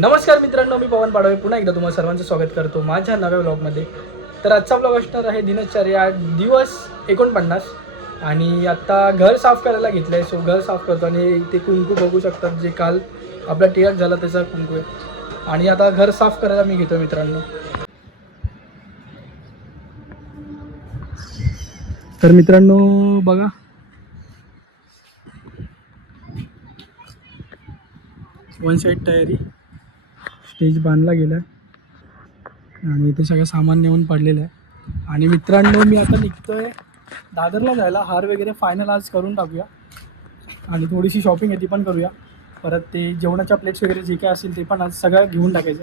नमस्कार मित्रांनो, मी पवन पाडवे पुन्हा एकदा तुम्हाला सर्वांचं स्वागत करतो माझ्या नव्या व्लॉगमध्ये. तर आजचा व्लॉग असणार आहे दिनचर्या दिवस 49 आणि आता घर साफ करायला घेतलं आहे. सो घर साफ करतो आणि इथे कुंकू बघू शकतात, जे काल आपला टिळक झाला त्याचा कुंकू आहे. आणि आता घर साफ करायला मी घेतो मित्रांनो. तर मित्रांनो बघा, वन साईड तयारी, स्टेज बांधला गेला आणि इथे सगळं सामान नेऊन पडलेलं आहे. आणि मित्रांनो मी आता निघतोय दादरला जायला. हार वगैरे फायनल आज करून टाकूया आणि थोडीशी शॉपिंग आहे ती पण करूया. परत ते जेवणाच्या प्लेट्स वगैरे जे काय असेल ते पण आज सगळं घेऊन टाकायचं.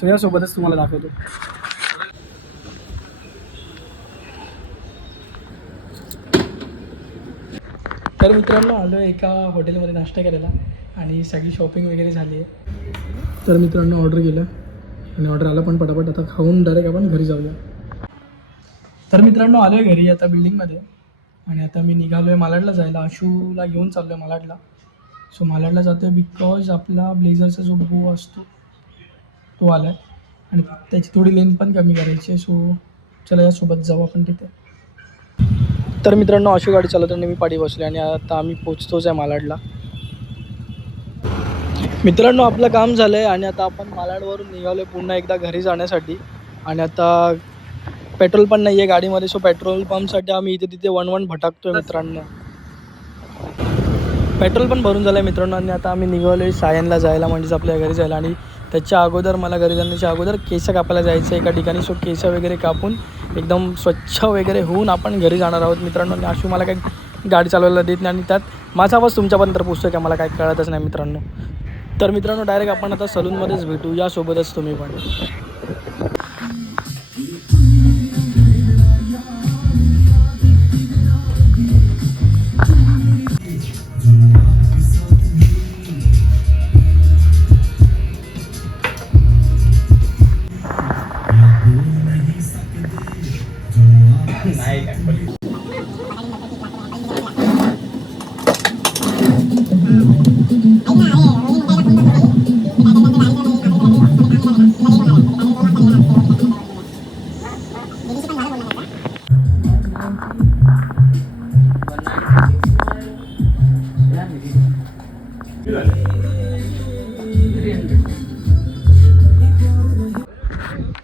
सो यासोबतच तुम्हाला दाखवतो. तर मित्रांनो आलो एका हॉटेलमध्ये नाश्ता करायला आणि सगळी शॉपिंग वगैरे झाली आहे. तर मित्रांनो ऑर्डर केलं आणि ऑर्डर आला पण पटापट. आता खाऊन डायरेक्ट आपण घरी जाऊया. तर मित्रांनो आलो आहे घरी आता बिल्डिंगमध्ये आणि आता मी निघालो आहे मालाडला जायला. आशूला घेऊन चाललो आहे मालाडला. सो मालाडला जातो आहे बिकॉज आपला ब्लेझरचा जो बो असतो तो आला आहे आणि त्याची थोडी लेंथ पण कमी करायची आहे. सो चला यासोबत जाऊ आपण तिथे. तर मित्रांनो आशू गाडी चालवताना मी पाठी बसले आणि आता आम्ही पोचतोच आहे मालाडला. मित्रांनो आपलं काम झालं आहे आणि आता आपण मालाडवरून निघालो आहे पुन्हा एकदा घरी जाण्यासाठी. आणि आता पेट्रोल पण नाही आहे गाडीमध्ये. सो पेट्रोल पंपसाठी आम्ही इथे तिथे वन भटकतो आहे मित्रांनो. पेट्रोल पण भरून झालं आहे मित्रांनो आणि आता आम्ही निघालो आहे सायनला जायला, म्हणजेच आपल्या घरी जायला. आणि त्याच्या अगोदर मला घरी जाण्याच्या अगोदर केस कापायला जायचं एका ठिकाणी. सो केस वगैरे कापून एकदम स्वच्छ वगैरे होऊन आपण घरी जाणार आहोत मित्रांनो. आणि आशू मला काही गाडी चालवायला देत नाही आणि त्यात माझा आवाज तुमच्यापर्यंत पोचतो का मला काही कळतच नाही मित्रांनो. तर मित्रांनो डायरेक्ट आपण आता सलूनमध्येच भेटू. यासोबतच तुम्ही पण.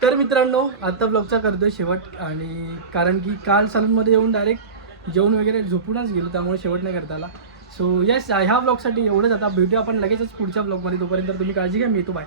तर मित्रांनो आता ब्लॉगचा करतोय शेवट. आणि कारण की काल सलूनमध्ये येऊन डायरेक्ट जेवण वगैरे झोपूनच गेलो, त्यामुळे शेवट नाही करता आला. सो यस ह्या ब्लॉगसाठी एवढंच. आता भेटूया आपण लगेचच पुढच्या ब्लॉगमध्ये. तोपर्यंत तुम्ही काळजी घ्या. मी येतो. बाय.